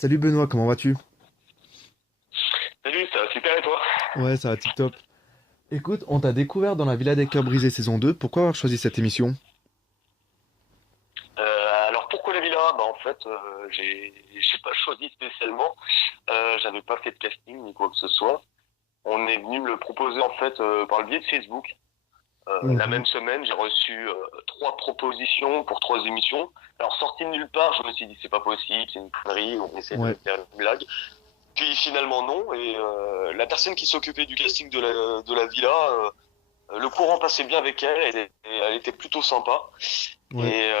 Salut Benoît, comment vas-tu? Salut, ça va super et toi? Ouais, ça va tip top. Écoute, on t'a découvert dans la Villa des Cœurs Brisés saison 2. Pourquoi avoir choisi cette émission? Alors pourquoi la villa? Bah en fait, j'ai pas choisi spécialement. J'avais pas fait de casting ni quoi que ce soit. On est venu me le proposer en fait par le biais de Facebook. La Mhm. même semaine, j'ai reçu trois propositions pour trois émissions. Alors sorti de nulle part, je me suis dit c'est pas possible, c'est une connerie, on essaie de Ouais, faire une blague. Puis finalement non, et la personne qui s'occupait du casting de la villa, le courant passait bien avec elle, elle était plutôt sympa. ouais, Et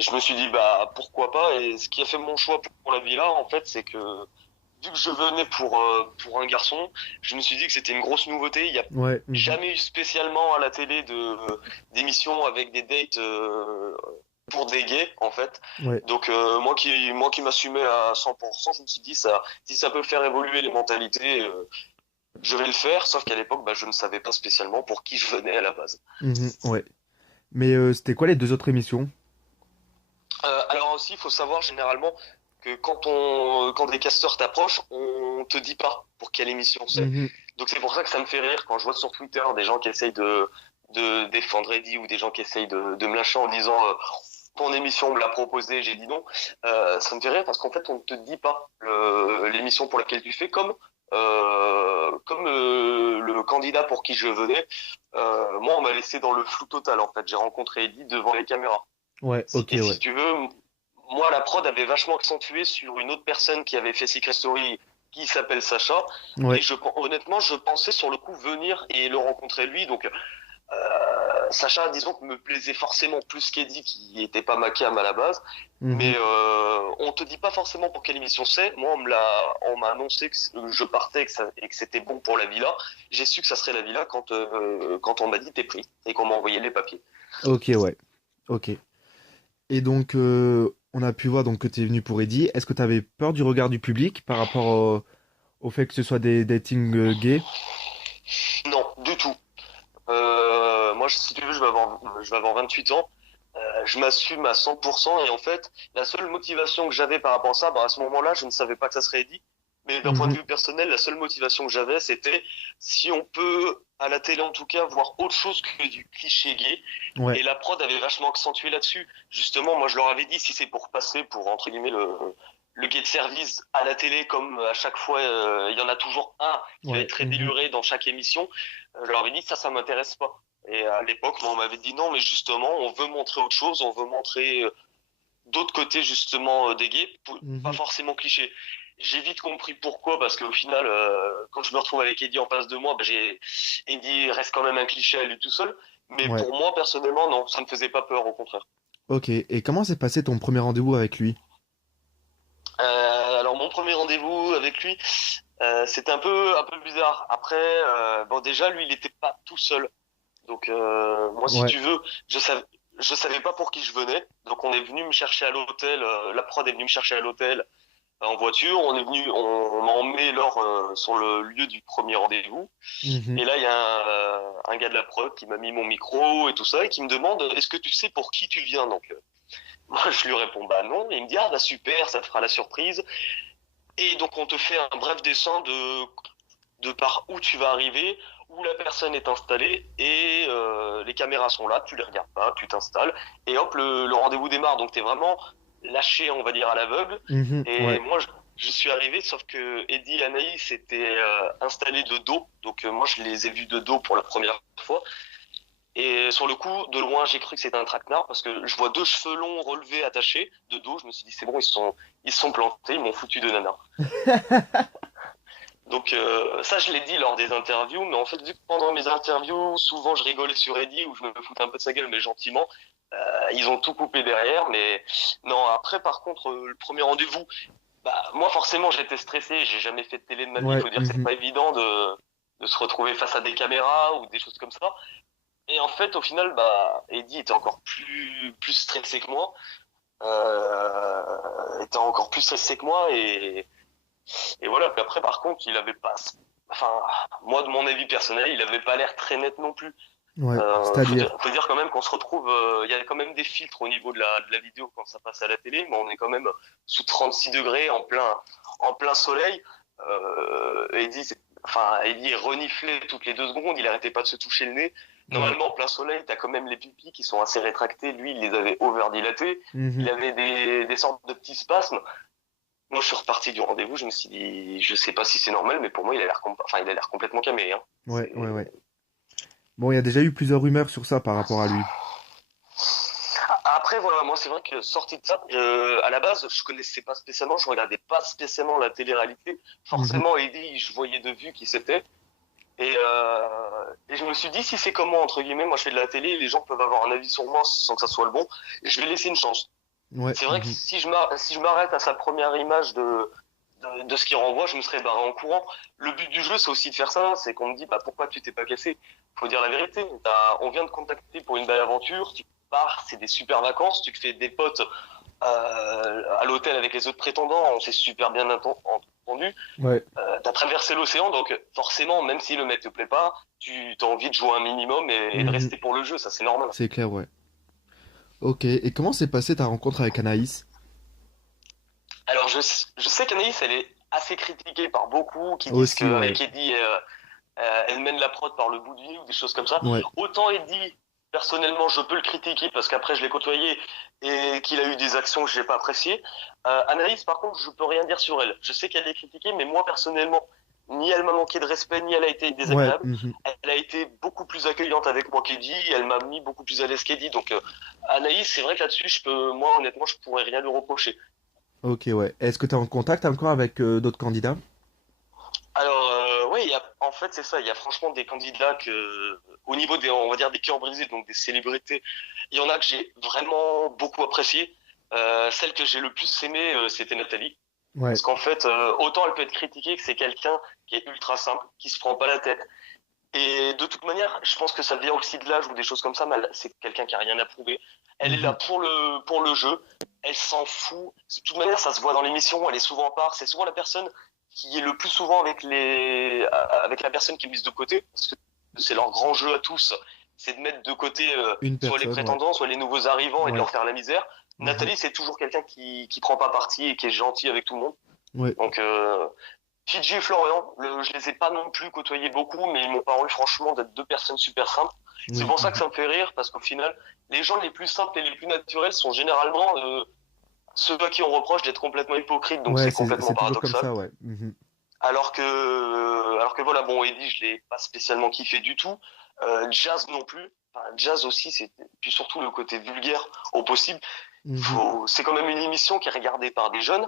je me suis dit bah pourquoi pas. Et ce qui a fait mon choix pour la villa en fait, c'est que vu que je venais pour un garçon, je me suis dit que c'était une grosse nouveauté. Il y a ouais, mhm. jamais eu spécialement à la télé d'émissions avec des dates pour des gays en fait. Ouais. Donc moi qui m'assumais à 100%, je me suis dit ça, si ça peut faire évoluer les mentalités, je vais le faire. Sauf qu'à l'époque, bah, je ne savais pas spécialement pour qui je venais à la base. Mhm, ouais. Mais c'était quoi les deux autres émissions? Alors aussi, il faut savoir généralement que quand des casteurs t'approchent, on te dit pas pour quelle émission c'est. Mhm. Donc c'est pour ça que ça me fait rire quand je vois sur Twitter des gens qui essayent de défendre Eddie ou des gens qui essayent de me lâcher en disant ton émission on me l'a proposé, j'ai dit non. Ça me fait rire parce qu'en fait on ne te dit pas l'émission pour laquelle tu fais comme le candidat pour qui je venais. Moi on m'a laissé dans le flou total en fait. J'ai rencontré Eddie devant les caméras. Ouais, ok, Et si ouais. tu veux, moi, la prod avait vachement accentué sur une autre personne qui avait fait Secret Story, qui s'appelle Sacha. Et Ouais. honnêtement, je pensais sur le coup venir et le rencontrer lui. Donc, Sacha, disons que me plaisait forcément plus qu'Eddie, qui était pas ma cam à la base. Mhm. Mais on te dit pas forcément pour quelle émission c'est. Moi, on m'a annoncé que je partais et que c'était bon pour la villa. J'ai su que ça serait la villa quand on m'a dit t'es pris et qu'on m'a envoyé les papiers. Ok, ouais. Ok. Et donc, on a pu voir donc, que tu es venu pour Eddie. Est-ce que tu avais peur du regard du public par rapport au fait que ce soit des dating gays? Non, du tout. Moi, si tu veux, je vais avoir 28 ans. Je m'assume à 100% et en fait, la seule motivation que j'avais par rapport à ça, bah, à ce moment-là, je ne savais pas que ça serait dit. Mais d'un point de Mhm. vue personnel, la seule motivation que j'avais, c'était si on peut, à la télé en tout cas, voir autre chose que du cliché gay. Ouais. Et la prod avait vachement accentué là-dessus. Justement, moi, je leur avais dit si c'est pour passer pour, entre guillemets, le gay de service à la télé, comme à chaque fois, il y en a toujours un qui va Ouais. être très Mhm. déluré dans chaque émission. Je leur avais dit ça m'intéresse pas. Et à l'époque, moi, on m'avait dit non, mais justement, on veut montrer autre chose, on veut montrer d'autres côtés justement des gays, pas Mhm. forcément cliché. J'ai vite compris pourquoi, parce qu'au final, quand je me retrouve avec Eddie en face de moi, bah, Eddie reste quand même un cliché à lui tout seul. Mais Ouais. pour moi, personnellement, non, ça me faisait pas peur, au contraire. Ok. Et comment s'est passé ton premier rendez-vous avec lui? Alors mon premier rendez-vous avec lui, c'était un peu bizarre. Après, bon déjà lui, il était pas tout seul. Donc moi, si Ouais. tu veux, je savais pas pour qui je venais. Donc on est venu me chercher à l'hôtel. La prod est venue me chercher à l'hôtel en voiture. On m'a emmené sur le lieu du premier rendez-vous. Mhm. Et là, il y a un gars de la prod qui m'a mis mon micro et tout ça et qui me demande est-ce que tu sais pour qui tu viens? Donc moi je lui réponds bah non. Et il me dit ah bah super, ça te fera la surprise. Et donc on te fait un bref dessin de par où tu vas arriver, où la personne est installée, et les caméras sont là, tu les regardes pas, tu t'installes, et hop, le rendez-vous démarre. Donc t'es vraiment lâché, on va dire, à l'aveugle. Mhm. Et Ouais. moi, je suis arrivé, sauf que Eddie et Anaïs étaient installés de dos. Donc moi, je les ai vus de dos pour la première fois. Et sur le coup, de loin, j'ai cru que c'était un traquenard parce que je vois deux cheveux longs relevés, attachés de dos. Je me suis dit, c'est bon, ils se sont plantés, ils m'ont foutu de nana. Donc ça, je l'ai dit lors des interviews, mais en fait, vu que pendant mes interviews, souvent je rigolais sur Eddie ou je me foutais un peu de sa gueule, mais gentiment, ils ont tout coupé derrière. Mais non, après, par contre, le premier rendez-vous, bah moi forcément, j'étais stressé. J'ai jamais fait de télé de ma vie. Il Ouais. faut dire que c'est Mhm. pas évident de se retrouver face à des caméras ou des choses comme ça. Et en fait, au final, bah Eddie était encore plus stressé que moi, était encore plus stressé que moi et voilà. Puis après, par contre, il avait pas, enfin, moi, de mon avis personnel, il avait pas l'air très net non plus. Ouais, c'est-à-dire. Faut dire quand même qu'on se retrouve, il y a quand même des filtres au niveau de la vidéo quand ça passe à la télé, mais on est quand même sous 36 degrés en plein soleil. Eddie reniflait toutes les 2 secondes, il arrêtait pas de se toucher le nez. Ouais. Normalement, en plein soleil, t'as quand même les pupilles qui sont assez rétractées. Lui, il les avait overdilatées. Il Mhm. avait des sortes de petits spasmes. Moi, je suis reparti du rendez-vous. Je me suis dit, je sais pas si c'est normal, mais pour moi, il a l'air complètement camé, hein. Ouais, ouais, C'est, ouais. Bon, il y a déjà eu plusieurs rumeurs sur ça par rapport à lui. Après, voilà, moi, c'est vrai que sorti de ça, à la base, je connaissais pas spécialement, je regardais pas spécialement la télé-réalité. Mhm. Forcément, Eddie, je voyais de vue qui c'était. Et je me suis dit, si c'est comme moi, entre guillemets, moi je fais de la télé, les gens peuvent avoir un avis sur moi sans que ça soit le bon, et je vais laisser une chance. Ouais. C'est vrai que Mhm. si je m'arrête à sa première image de ce qu'il renvoie, je me serais barré en courant. Le but du jeu, c'est aussi de faire ça, c'est qu'on me dit, bah, pourquoi tu t'es pas cassé? Faut dire la vérité. On vient de contacter pour une belle aventure, tu pars, c'est des super vacances, tu te fais des potes, à l'hôtel avec les autres prétendants, on s'est super bien entendu. Ouais, T'as traversé l'océan, donc forcément, même si le mec te plaît pas, tu as envie de jouer un minimum et de mhm. rester pour le jeu, ça c'est normal. C'est clair, ouais. Ok, et comment s'est passée ta rencontre avec Anaïs? Alors je sais qu'Anaïs, elle est assez critiquée par beaucoup qui disent Aussi, ouais. qu'avec Eddie, elle mène la prod par le bout du nez ou des choses comme ça. Ouais. Autant Eddie, personnellement, je peux le critiquer parce qu'après je l'ai côtoyé et qu'il a eu des actions que j'ai pas appréciées. Anaïs, par contre, je peux rien dire sur elle. Je sais qu'elle est critiquée, mais moi personnellement, ni elle m'a manqué de respect, ni elle a été Ouais. désagréable. Mhm. Elle a été beaucoup plus accueillante avec moi qu'Eddie, elle m'a mis beaucoup plus à l'aise qu'Eddie. Donc Anaïs, c'est vrai que là-dessus, moi honnêtement, je pourrais rien lui reprocher. Ok, ouais. Est-ce que tu es en contact encore avec d'autres candidats? Alors, oui, en fait, c'est ça. Il y a franchement des candidats au niveau on va dire, des cœurs brisés, donc des célébrités, il y en a que j'ai vraiment beaucoup apprécié. Celle que j'ai le plus aimée, c'était Nathalie. Ouais. Parce qu'en fait, autant elle peut être critiquée que c'est quelqu'un qui est ultra simple, qui se prend pas la tête. Et de toute manière, je pense que ça vient aussi de l'âge ou des choses comme ça, mais c'est quelqu'un qui a rien à prouver. Elle est là Mhm. pour le jeu. Elle s'en fout. De toute manière, ça se voit dans l'émission. Elle est souvent à part. C'est souvent la personne qui est le plus souvent avec la personne qui est mise de côté. Parce que c'est leur grand jeu à tous. C'est de mettre de côté, Une soit les personne, ouais. prétendants, soit les nouveaux arrivants et de Ouais. leur faire la misère. Mhm. Nathalie, c'est toujours quelqu'un qui prend pas parti et qui est gentil avec tout le monde. Ouais. Donc, Fidji et Florian, je les ai pas non plus côtoyés beaucoup, mais ils m'ont paru franchement d'être deux personnes super simples. C'est Oui. pour ça que Mhm. ça me fait rire, parce qu'au final, les gens les plus simples et les plus naturels sont généralement ceux à qui on reproche d'être complètement hypocrites, donc Ouais, c'est c'est complètement c'est toujours comme paradoxal. ça, ouais. Mhm. Alors que voilà, bon, Eddie, je l'ai pas spécialement kiffé du tout. Jazz non plus. Enfin, Jazz aussi, puis surtout le côté vulgaire au possible. Mhm. C'est quand même une émission qui est regardée par des jeunes.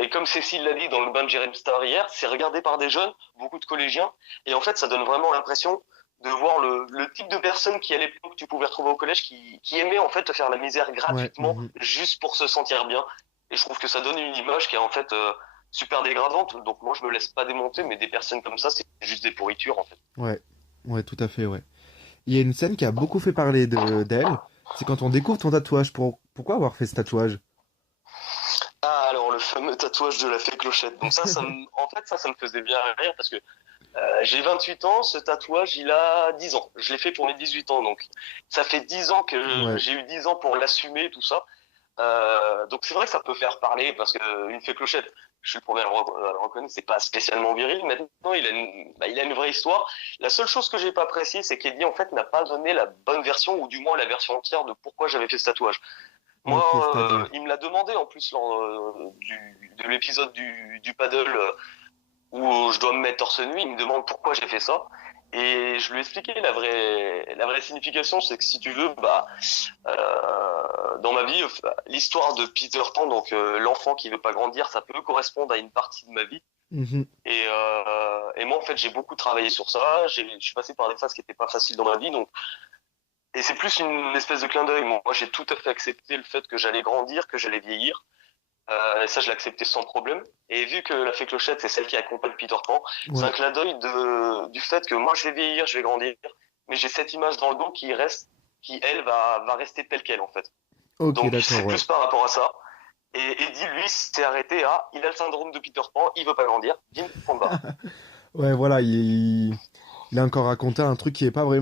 Et comme Cécile l'a dit dans le bain de Jeremy Star hier, c'est regardé par des jeunes, beaucoup de collégiens, et en fait, ça donne vraiment l'impression de voir le type de personnes qui à l'époque tu pouvais retrouver au collège, qui aimaient en fait te faire la misère Ouais. gratuitement Mhm. juste pour se sentir bien. Et je trouve que ça donne une image qui est en fait super dégradante. Donc moi, je me laisse pas démonter, mais des personnes comme ça, c'est juste des pourritures en fait. Ouais. Ouais, tout à fait, ouais. Il y a une scène qui a beaucoup fait parler d'elle. C'est quand on découvre ton tatouage. Pourquoi avoir fait ce tatouage? Ah, alors le fameux tatouage de la fée Clochette. Donc en fait, ça me faisait bien rire parce que j'ai 28 ans, ce tatouage, il a 10 ans. Je l'ai fait pour mes 18 ans, donc ça fait 10 ans que Ouais. j'ai eu 10 ans pour l'assumer, tout ça. Donc c'est vrai que ça peut faire parler parce que une fée Clochette, je suis le premier à le reconnaître, c'est pas spécialement viril. Maintenant, il a une vraie histoire. La seule chose que j'ai pas appréciée, c'est qu'Eddie en fait n'a pas donné la bonne version ou du moins la version entière de pourquoi j'avais fait ce tatouage. Moi, Ok, c'est-à-dire. il me l'a demandé en plus lors de l'épisode du paddle où je dois me mettre torse nu. Il me demande pourquoi j'ai fait ça. Et je lui ai expliqué la vraie signification, c'est que si tu veux, dans ma vie, l'histoire de Peter Pan, donc l'enfant qui veut pas grandir, ça peut correspondre à une partie de ma vie. Mhm. Et moi, en fait, j'ai beaucoup travaillé sur ça. Je suis passé par des phases qui étaient pas faciles dans ma vie, donc et c'est plus une espèce de clin d'œil. Moi, j'ai tout à fait accepté le fait que j'allais grandir, que j'allais vieillir. Et ça, je l'ai accepté sans problème. Et vu que la fée Clochette, c'est celle qui accompagne Peter Pan, c'est un Ouais. clin d'œil du fait que moi, je vais vieillir, je vais grandir, mais j'ai cette image dans le dos qui, elle, va rester telle qu'elle, en fait. Ok, Donc, d'accord, c'est ouais. plus par rapport à ça. Et Eddie, lui, s'est arrêté il a le syndrome de Peter Pan, il veut pas grandir, bim, point barre. Ouais, voilà, Il a encore raconté un truc qui est pas vrai.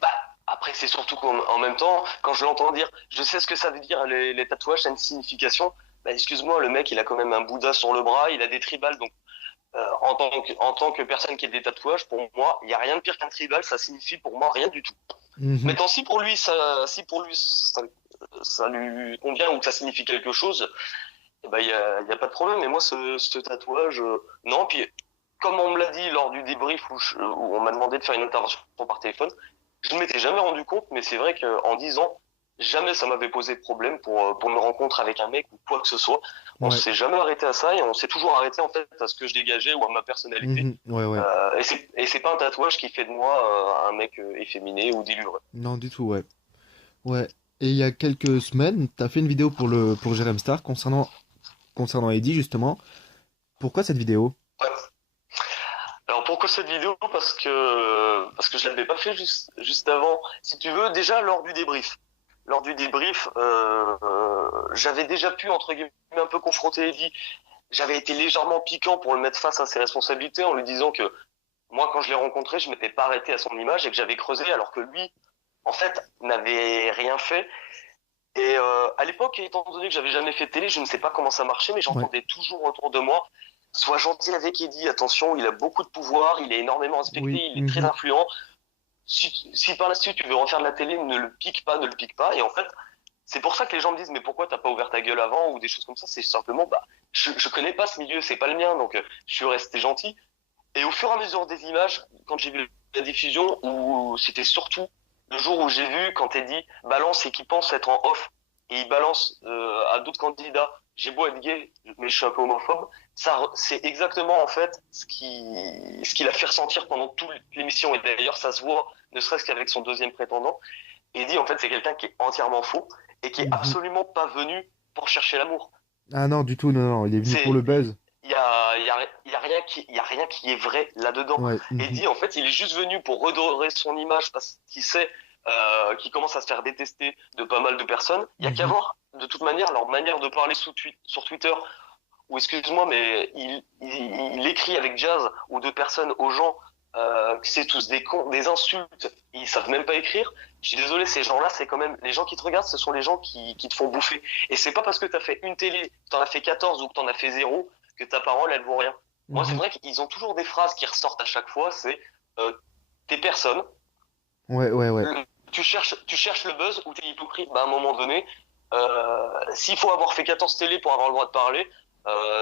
Bah, après, c'est surtout qu'en même temps, quand je l'entends dire, je sais ce que ça veut dire, les tatouages, ça a une signification. Bah, excuse-moi, le mec, il a quand même un Bouddha sur le bras, il a des tribales, donc en tant que personne qui a des tatouages, pour moi, il n'y a rien de pire qu'un tribal, ça signifie pour moi rien du tout. Mhm. Maintenant, si pour lui ça lui convient ou que ça signifie quelque chose, eh ben, il y a pas de problème. Mais moi, ce tatouage, non. Puis, comme on me l'a dit lors du débrief où on m'a demandé de faire une intervention par téléphone, je ne m'étais jamais rendu compte, mais c'est vrai qu'en 10 ans, jamais ça m'avait posé de problème pour une rencontre avec un mec ou quoi que ce soit. On Ouais. s'est jamais arrêté à ça et on s'est toujours arrêté en fait à ce que je dégageais ou à ma personnalité. Mhm. Ouais, ouais. Et c'est pas un tatouage qui fait de moi un mec efféminé ou délubré. Non, du tout, ouais. Ouais. Et il y a quelques semaines, t'as fait une vidéo pour Jerem Star concernant Eddie, justement. Pourquoi cette vidéo? Ouais. Alors pourquoi cette vidéo? Parce que je l'avais pas fait juste avant. Si tu veux, déjà lors du débrief. Lors du débrief, j'avais déjà pu entre guillemets un peu confronter Eddie. J'avais été légèrement piquant pour le mettre face à ses responsabilités en lui disant que moi quand je l'ai rencontré, je m'étais pas arrêté à son image et que j'avais creusé alors que lui, en fait, n'avait rien fait. Et à l'époque, étant donné que j'avais jamais fait de télé, je ne sais pas comment ça marchait, mais Ouais. j'entendais toujours autour de moi, sois gentil avec Eddie, attention, il a beaucoup de pouvoir, il est énormément respecté, Oui. il est très Mhm. influent. Si par la suite tu veux refaire de la télé, ne le pique pas, ne le pique pas. Et en fait, c'est pour ça que les gens me disent, mais pourquoi t'as pas ouvert ta gueule avant ou des choses comme ça. C'est simplement, bah, je connais pas ce milieu, c'est pas le mien, donc je suis resté gentil. Et au fur et à mesure des images, quand j'ai vu la diffusion, où c'était surtout le jour où j'ai vu quand Eddie balance et qu'il pense être en off, et il balance à d'autres candidats, j'ai beau être gay, mais je suis un peu homophobe, ça, c'est exactement en fait ce qu'il a fait ressentir pendant toute l'émission. Et d'ailleurs, ça se voit, ne serait-ce qu'avec son deuxième prétendant. Eddie, en fait, c'est quelqu'un qui est entièrement faux et qui est Mhm. absolument pas venu pour chercher l'amour. Ah non, du tout, non, non. Il est venu pour le C'est, buzz. il y a rien qui est vrai là-dedans. Ouais. Mhm. Eddie, en fait, il est juste venu pour redorer son image parce qu'il sait qu'il commence à se faire détester de pas mal de personnes. Il y a qu'à Mhm. voir, de toute manière, leur manière de parler sur Twitter, ou excuse-moi, mais il écrit avec Jazz ou deux personnes aux gens que c'est tous des cons, des insultes, ils savent même pas écrire. Je suis désolé, ces gens-là, c'est quand même les gens qui te regardent, ce sont les gens qui te font bouffer. Et c'est pas parce que t'as fait une télé, que t'en as fait 14 ou que t'en as fait zéro que ta parole, elle vaut rien. Moi, c'est Mhm. vrai qu'ils ont toujours des phrases qui ressortent à chaque fois, c'est t'es personne, Ouais, ouais, ouais. tu cherches le buzz ou t'es hypocrite, bah, à un moment donné, s'il faut avoir fait 14 télé pour avoir le droit de parler,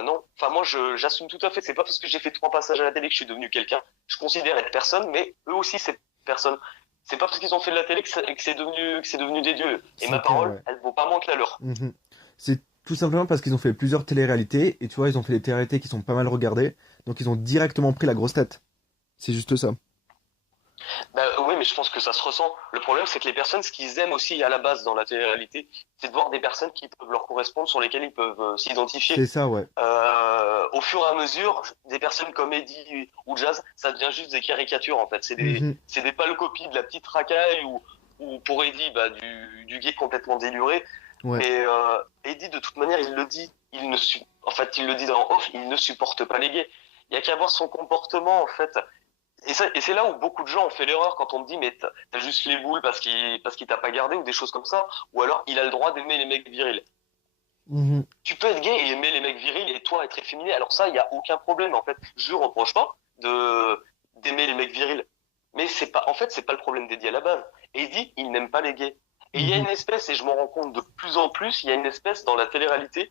non. Enfin, moi, j'assume tout à fait. C'est pas parce que j'ai fait 3 passages à la télé que je suis devenu quelqu'un. Je considère être personne, mais eux aussi, c'est personne. C'est pas parce qu'ils ont fait de la télé que c'est devenu des dieux. Et C'est ma clair, parole, ouais. elle vaut pas moins que la leur. Mhm. C'est tout simplement parce qu'ils ont fait plusieurs téléréalités, et tu vois, ils ont fait des téléréalités qui sont pas mal regardées, donc ils ont directement pris la grosse tête. C'est juste ça. Bah, oui, mais je pense que ça se ressent. Le problème, c'est que les personnes, ce qu'ils aiment aussi à la base dans la télé-réalité, c'est de voir des personnes qui peuvent leur correspondre, sur lesquelles ils peuvent C'est s'identifier. ça, ouais. Au fur et à mesure, des personnes comme Eddie ou Jazz, ça devient juste des caricatures en fait. Mhm. C'est des pâles copies de la petite racaille ou pour Eddie, bah, du gay complètement déluré. Ouais. Mais Eddie, de toute manière, il le dit. En fait, il le dit dans off, il ne supporte pas les gays. Il y a qu'à voir son comportement en fait. Et c'est là où beaucoup de gens ont fait l'erreur quand on me dit mais t'as juste les boules parce qu'il t'a pas gardé ou des choses comme ça. Ou alors il a le droit d'aimer les mecs virils. Mhm. Tu peux être gay et aimer les mecs virils et toi être efféminé. Alors ça, il y a aucun problème en fait. Je lui reproche pas d'aimer les mecs virils. Mais c'est pas, en fait, c'est pas le problème d'Eddie à la base. Eddie, il n'aime pas les gays. Et il y a Mhm. une espèce, et je m'en rends compte de plus en plus, il y a une espèce dans la télé-réalité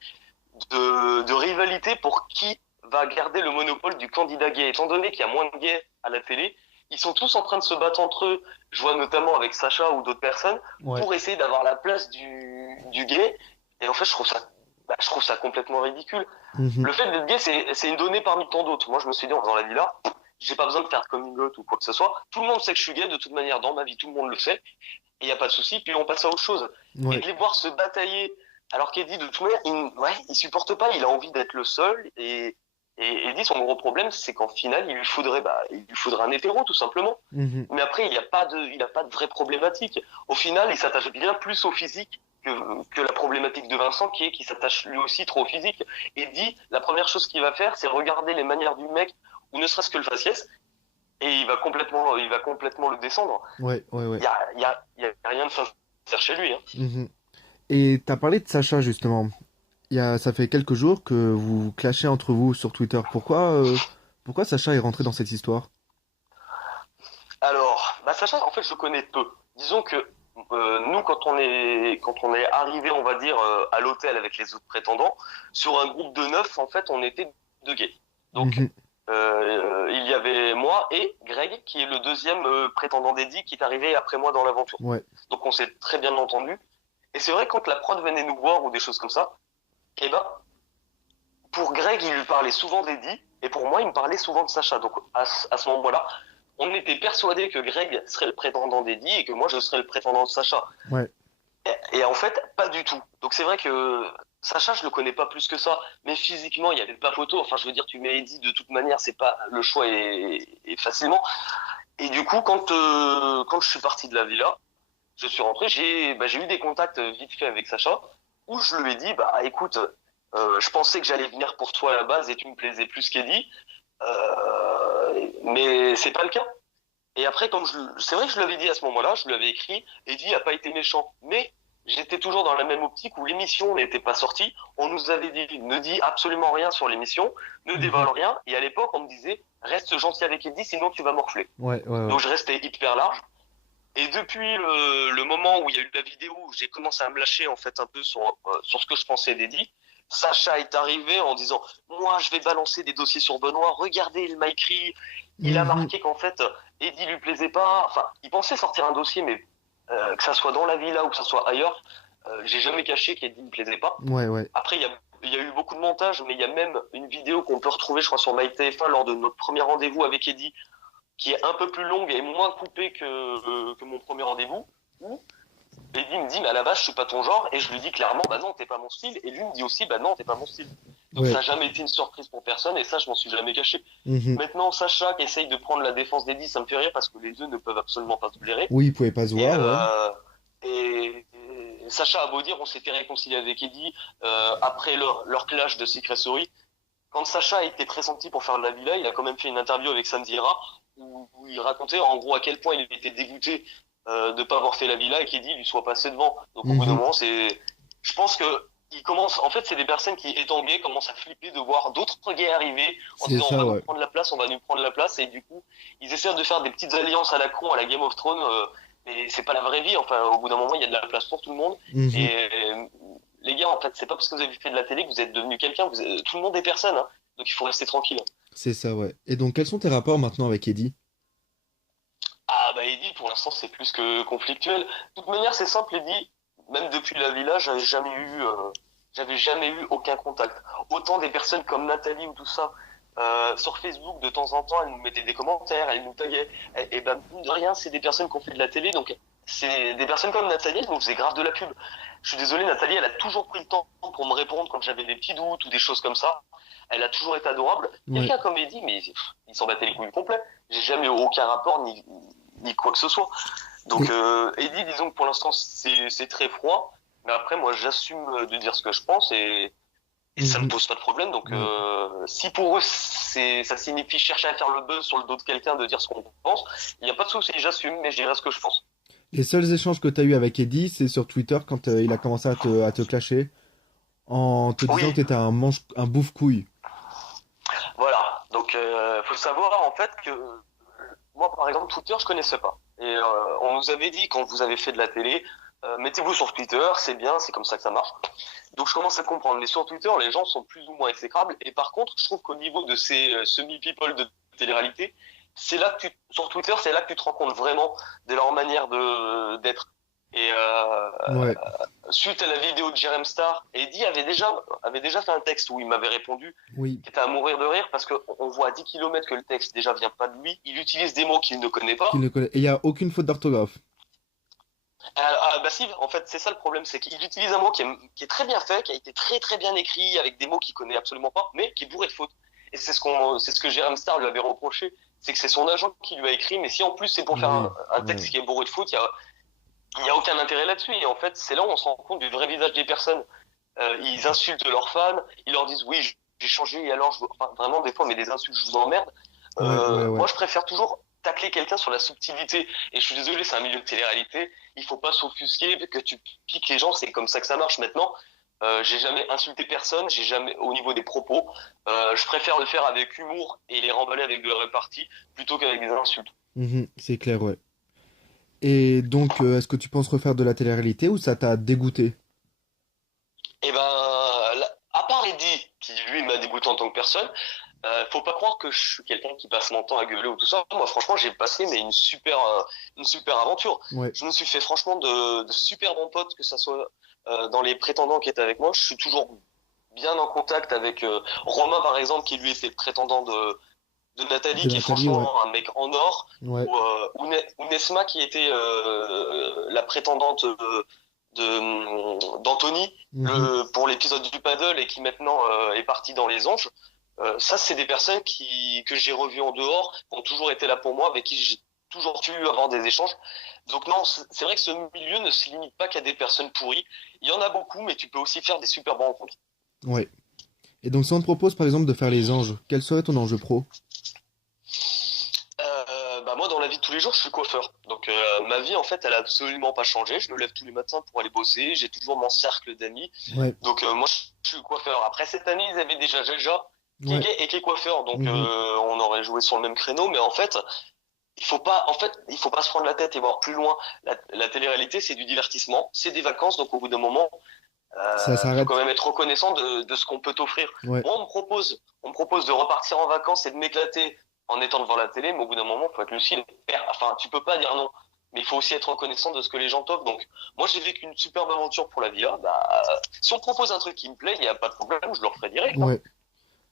de rivalité pour qui va garder le monopole du candidat gay. Étant donné qu'il y a moins de gays à la télé, ils sont tous en train de se battre entre eux. Je vois notamment avec Sacha ou d'autres personnes Ouais. pour essayer d'avoir la place du gay. Et en fait, je trouve ça complètement ridicule. Mhm. Le fait d'être gay, c'est une donnée parmi tant d'autres. Moi, je me suis dit en faisant la vie là, j'ai pas besoin de faire coming out ou quoi que ce soit. Tout le monde sait que je suis gay de toute manière dans ma vie, tout le monde le sait. Et il n'y a pas de souci, puis on passe à autre chose. Et Ouais. de les voir se batailler, alors qu'Eddie, de toute manière, ouais, il supporte pas, il a envie d'être le seul. Et Eddie, son gros problème, c'est qu'en finale, il lui faudrait un hétéro, tout simplement. Mhm. Mais après, il a pas de vraie problématique. Au final, il s'attache bien plus au physique que la problématique de Vincent, qui s'attache lui aussi trop au physique. Eddie, la première chose qu'il va faire, c'est regarder les manières du mec, ou ne serait-ce que le faciès, et il va complètement le descendre. Ouais, ouais, ouais. Il y a rien de sincère chez lui, hein. Mhm. Et t'as parlé de Sacha justement. Ça fait quelques jours que vous vous clashez entre vous sur Twitter. Pourquoi Sacha est rentré dans cette histoire? Alors, bah Sacha, en fait, je le connais peu. Disons que nous, quand on est arrivé, on va dire, à l'hôtel avec les autres prétendants, sur un groupe de 9, en fait, on était deux gays. Donc, Mhm. il y avait moi et Greg, qui est le deuxième prétendant d'Eddie, qui est arrivé après moi dans l'aventure. Ouais. Donc, on s'est très bien entendu. Et c'est vrai, quand la prod venait nous voir ou des choses comme ça, eh ben, pour Greg, il lui parlait souvent d'Eddie, et pour moi, il me parlait souvent de Sacha. Donc, à ce moment-là, on était persuadé que Greg serait le prétendant d'Eddie et que moi, je serais le prétendant de Sacha. Ouais. Et en fait, pas du tout. Donc c'est vrai que Sacha, je le connais pas plus que ça, mais physiquement, il y avait pas photo. Enfin, je veux dire, tu mets Eddie de toute manière, c'est pas le choix est facilement. Et du coup, quand je suis parti de la villa, je suis rentré, j'ai eu des contacts vite fait avec Sacha, où je lui ai dit, bah écoute, je pensais que j'allais venir pour toi à la base et tu me plaisais plus qu'Eddie, mais c'est pas le cas. Et après, c'est vrai que je lui avais dit à ce moment-là, je lui avais écrit, Eddie a pas été méchant, mais j'étais toujours dans la même optique où l'émission n'était pas sortie. On nous avait dit, ne dis absolument rien sur l'émission, ne Mhm. dévoile rien. Et à l'époque, on me disait, reste gentil avec Eddie, sinon tu vas morfler. Ouais, ouais, ouais. Donc je restais hyper large. Et depuis le moment où il y a eu la vidéo, où j'ai commencé à me lâcher en fait un peu sur ce que je pensais d'Eddie, Sacha est arrivé en disant, moi je vais balancer des dossiers sur Benoît, regardez, il m'a écrit, il a Mhm. marqué qu'en fait Eddie lui plaisait pas, enfin il pensait sortir un dossier, mais que ça soit dans la villa ou que ça soit ailleurs, j'ai jamais caché qu'Eddie me plaisait pas. Ouais, ouais. Après il y a eu beaucoup de montage, mais il y a même une vidéo qu'on peut retrouver je crois sur MyTF1 lors de notre premier rendez-vous avec Eddie, qui est un peu plus longue et moins coupée que mon premier rendez-vous, où Eddie me dit, mais à la base, je suis pas ton genre, et je lui dis clairement, bah non, t'es pas mon style, et lui me dit aussi, bah non, t'es pas mon style. Donc ça Ouais. n'a jamais été une surprise pour personne, et ça, je m'en suis jamais caché. Mhm. Maintenant, Sacha qui essaye de prendre la défense d'Eddie, ça me fait rire parce que les deux ne peuvent absolument pas se blairer. Oui, il pouvait pas se Et, voir, ouais. Sacha a beau dire, on s'était réconcilié avec Eddie après leur clash de Secret Story. Quand Sacha a été pressenti pour faire de la villa, il a quand même fait une interview avec Sanzira où il racontait en gros à quel point il était dégoûté de pas avoir fait la villa et qu'Eddie lui soit passé devant. Donc au bout d'un Mhm. moment, je pense que il commence, en fait, c'est des personnes qui, étant gays, commencent à flipper de voir d'autres gays arriver en C'est disant on va ça, nous ouais. prendre la place, on va nous prendre la place, et du coup, ils essaient de faire des petites alliances à la con, à la Game of Thrones, mais c'est pas la vraie vie. Enfin, au bout d'un moment, il y a de la place pour tout le monde. Mhm. Et les gars, en fait, c'est pas parce que vous avez fait de la télé que vous êtes devenu quelqu'un. Tout le monde est personne, hein. Donc il faut rester tranquille. C'est ça, ouais. Et donc, quels sont tes rapports maintenant avec Eddie? Ah bah Eddie, pour l'instant, c'est plus que conflictuel. De toute manière, c'est simple, Eddie. Même depuis la villa, j'avais jamais eu aucun contact. Autant des personnes comme Nathalie ou tout ça, sur Facebook, de temps en temps, elles nous mettaient des commentaires, elles nous taguaient. Et ben, mine de rien, c'est des personnes qui ont fait de la télé, donc c'est des personnes comme Nathalie, elles nous faisaient grave de la pub. Je suis désolé, Nathalie, elle a toujours pris le temps pour me répondre quand j'avais des petits doutes ou des choses comme ça. Elle a toujours été adorable. Ouais. Quelqu'un comme Eddie, mais il s'en battait les couilles complet. J'ai jamais eu aucun rapport ni quoi que ce soit. Donc Et, Eddie, disons que pour l'instant c'est très froid, mais après moi j'assume de dire ce que je pense et ça me mhm. pose pas de problème. Donc Ouais. si pour eux ça signifie chercher à faire le buzz sur le dos de quelqu'un, de dire ce qu'on pense, il n'y a pas de souci, j'assume, mais je dirai ce que je pense. Les seuls échanges que tu as eu avec Eddie, c'est sur Twitter quand il a commencé à te clasher en te disant Oui, que t'étais un bouffe-couille. voilà. Donc faut savoir en fait que moi par exemple Twitter je connaissais pas. Et on nous avait dit quand vous avez fait de la télé, mettez-vous sur Twitter, c'est bien, c'est comme ça que ça marche. Donc je commence à comprendre. Mais sur Twitter, les gens sont plus ou moins exécrables. Et par contre, je trouve qu'au niveau de ces semi-people de télé-réalité, sur Twitter, c'est là que tu te rends compte vraiment de leur manière d'être. Et Ouais. suite à la vidéo de Jerem Star, Eddie avait déjà fait un texte où il m'avait répondu, Oui. qui était à mourir de rire parce qu'on voit à 10 kilomètres que le texte déjà vient pas de lui. Il utilise des mots qu'il ne connaît Qu'il pas. ne connaît. Et il n'y a aucune faute d'orthographe. Bah si, en fait, c'est ça le problème, c'est qu'il utilise un mot qui est très bien fait, qui a été très très bien écrit, avec des mots qu'il connaît absolument pas, mais qui est bourré de fautes. Et c'est ce que Jérôme Star lui avait reproché, c'est que c'est son agent qui lui a écrit, mais si en plus c'est pour faire Oui. un texte Ouais. qui est bourré de fautes, il y a aucun intérêt là-dessus. Et en fait, c'est là où on se rend compte du vrai visage des personnes. Ils insultent leurs fans, ils leur disent oui, j'ai changé, et alors, enfin, vraiment des fois, mais des insultes, je vous emmerde. Ouais, ouais, Moi, ouais. je préfère toujours. tacler quelqu'un sur la subtilité. Et je suis désolé, c'est un milieu de télé-réalité. Il faut pas s'offusquer que tu piques les gens. C'est comme ça que ça marche maintenant. J'ai jamais insulté personne. J'ai jamais, au niveau des propos, je préfère le faire avec humour et les remballer avec de la répartie plutôt qu'avec des insultes. C'est clair, ouais. Et donc, est-ce que tu penses refaire de la télé-réalité ou ça t'a dégoûté? Et ben, à part Eddie, qui lui m'a dégoûté en tant que personne, faut pas croire que je suis quelqu'un qui passe mon temps à gueuler ou tout ça. Moi, franchement, j'ai passé mais une super aventure. Ouais. Je me suis fait franchement de super bons potes, que ça soit dans les prétendants qui étaient avec moi. Je suis toujours bien en contact avec Romain, par exemple, qui lui était le prétendant de Nathalie, De qui est Nathalie, ouais. franchement un mec en or, Ouais. ou Nesma, qui était la prétendante d'Anthony Mhm. pour l'épisode du paddle et qui maintenant est parti dans les anges. Ça, c'est des personnes que j'ai revues en dehors, qui ont toujours été là pour moi, avec qui j'ai toujours pu avoir des échanges. Donc non, c'est vrai que ce milieu ne se limite pas qu'à des personnes pourries. Il y en a beaucoup, mais tu peux aussi faire des super bonnes rencontres. Ouais. Et donc, si on te propose par exemple de faire les anges, quel serait ton enjeu pro? Bah moi, dans la vie de tous les jours, je suis coiffeur. Donc ma vie, en fait, elle a absolument pas changé. Je me lève tous les matins pour aller bosser. J'ai toujours mon cercle d'amis. Ouais. Donc moi, je suis coiffeur. Après cette année, ils avaient déjà Jaja, qui est Ouais. gay et qui est coiffeur. Donc Mhm. on aurait joué sur le même créneau. Mais en fait, il faut pas se prendre la tête et voir plus loin. La télé-réalité, c'est du divertissement, c'est des vacances. Donc au bout d'un moment, Ça faut quand s'arrête. même être reconnaissant de ce qu'on peut t'offrir. Ouais. Moi, on me propose de repartir en vacances et de m'éclater en étant devant la télé, mais au bout d'un moment, faut être lucide. Enfin, tu peux pas dire non. Mais il faut aussi être reconnaissant de ce que les gens t'offrent. Donc, moi, j'ai vécu une superbe aventure pour la villa. Bah, si on me propose un truc qui me plaît, il n'y a pas de problème, je le referai direct, hein. Ouais.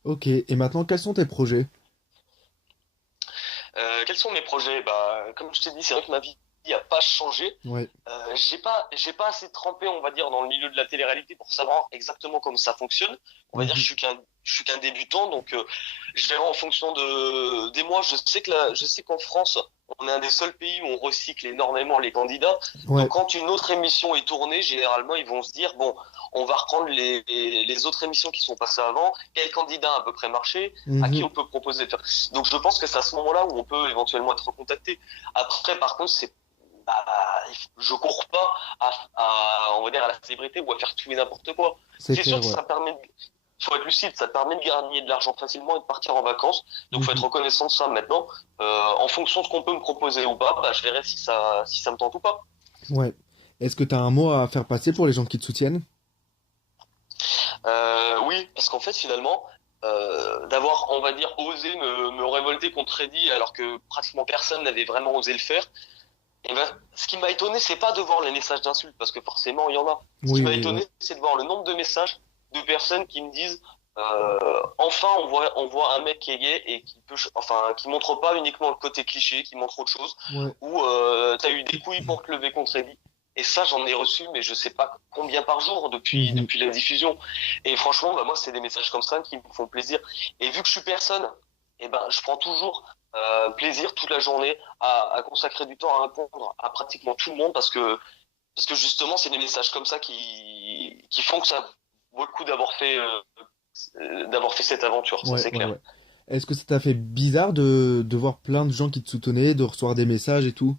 Ok. Et maintenant, quels sont tes projets? Quels sont mes projets? Bah, comme je t'ai dit, c'est vrai que ma vie a pas changé. Ouais. J'ai pas assez trempé, on va dire, dans le milieu de la télé-réalité pour savoir exactement comment ça fonctionne. On va dire, Mhm. je suis qu'un débutant, donc je verrai en fonction des mois. Je sais qu'en France, on est un des seuls pays où on recycle énormément les candidats. Ouais. Donc quand une autre émission est tournée, généralement, ils vont se dire, bon, on va reprendre les autres émissions qui sont passées avant. Quel candidat a à peu près marché? À qui Mhm. on peut proposer de faire? Donc je pense que c'est à ce moment-là où on peut éventuellement être contacté. Après, par contre, bah, je cours pas on va dire, à la célébrité ou à faire tout et n'importe quoi. C'est C'est sûr clair, que ouais. faut être lucide, ça te permet de gagner de l'argent facilement et de partir en vacances. Donc, faut être Mhm. reconnaissant de ça maintenant. En fonction de ce qu'on peut me proposer ou pas, bah, je verrai si ça me tente ou pas. Ouais. Est-ce que tu as un mot à faire passer pour les gens qui te soutiennent? Oui, parce qu'en fait, finalement, d'avoir, on va dire, osé me révolter contre Eddie alors que pratiquement personne n'avait vraiment osé le faire. Et ben, ce qui m'a étonné, c'est pas de voir les messages d'insultes, parce que forcément, il y en a. Ce qui Oui, m'a oui, étonné, ouais. c'est de voir le nombre de messages de personnes qui me disent, enfin, on voit un mec qui est gay et enfin, qui montre pas uniquement le côté cliché, qui montre autre chose, Ouais. ou t'as eu des couilles pour te lever contre Eddie. Et ça, j'en ai reçu, mais je sais pas combien par jour Mhm. depuis la diffusion. Et franchement, bah, moi, c'est des messages comme ça qui me font plaisir. Et vu que je suis personne, eh ben, je prends toujours plaisir toute la journée à consacrer du temps à répondre à pratiquement tout le monde parce que justement, c'est des messages comme ça qui font que ça vaut le coup d'avoir fait cette aventure, ça Ouais, c'est ouais, clair. ouais. Est-ce que ça t'a fait bizarre de voir plein de gens qui te soutenaient, de recevoir des messages et tout?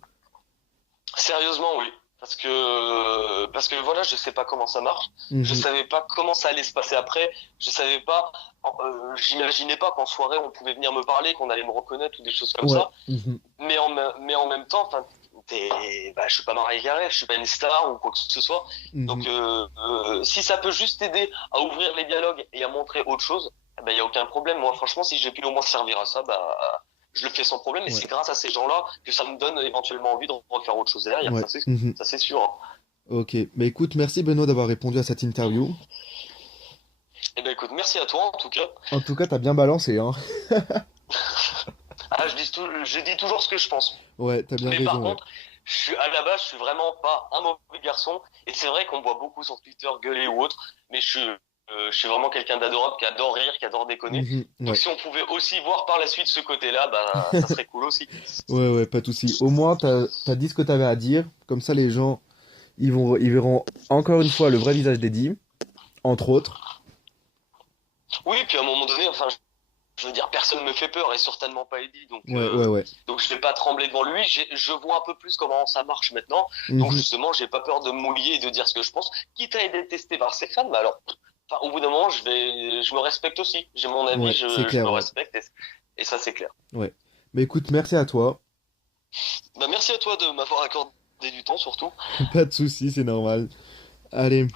Sérieusement, oui. Parce que voilà, je sais pas comment ça marche. Je Mhm. savais pas comment ça allait se passer après. Je savais pas, j'imaginais pas qu'en soirée on pouvait venir me parler, qu'on allait me reconnaître ou des choses comme Ouais. ça. Mhm. Mais en même temps, enfin, je suis pas Marie Carré, je suis pas une star ou quoi que ce soit. Donc, Mhm. si ça peut juste aider à ouvrir les dialogues et à montrer autre chose, eh ben, y a aucun problème. Moi, franchement, si j'ai pu au moins servir à ça, bah, je le fais sans problème. Et Ouais. c'est grâce à ces gens-là que ça me donne éventuellement envie de refaire autre chose derrière. Ouais. Mhm. Ça c'est sûr, hein. Ok. Bah écoute, merci Benoît d'avoir répondu à cette interview. Eh ben, écoute, merci à toi, en tout cas. En tout cas, t'as bien balancé, hein. Ah, je dis toujours ce que je pense. Ouais, t'as bien Mais par raison, ouais. contre, à la base, je suis vraiment pas un mauvais garçon. Et c'est vrai qu'on me voit beaucoup sur Twitter gueuler ou autre, mais je suis vraiment quelqu'un d'adorable, qui adore rire, qui adore déconner. Mhm. Donc Ouais. si on pouvait aussi voir par la suite ce côté-là, bah ça serait cool aussi. Ouais, ouais, pas de souci. Au moins, t'as dit ce que t'avais à dire. Comme ça, les gens, ils verront encore une fois le vrai visage d'Eddie, entre autres. Oui, puis à un moment donné, enfin, je veux dire, personne me fait peur et certainement pas Eddie. Ouais, ouais, ouais. Donc je vais pas trembler devant lui. Je vois un peu plus comment ça marche maintenant. Donc Mhm. justement, j'ai pas peur de me mouiller et de dire ce que je pense. Quitte à être détesté par ses fans, mais alors, enfin, au bout d'un moment, je me respecte aussi. J'ai mon avis, Ouais, c'est je me clair, ouais. respecte et ça c'est clair. Ouais. Mais écoute, merci à toi. Bah merci à toi de m'avoir accordé du temps surtout. Pas de soucis, c'est normal. Allez.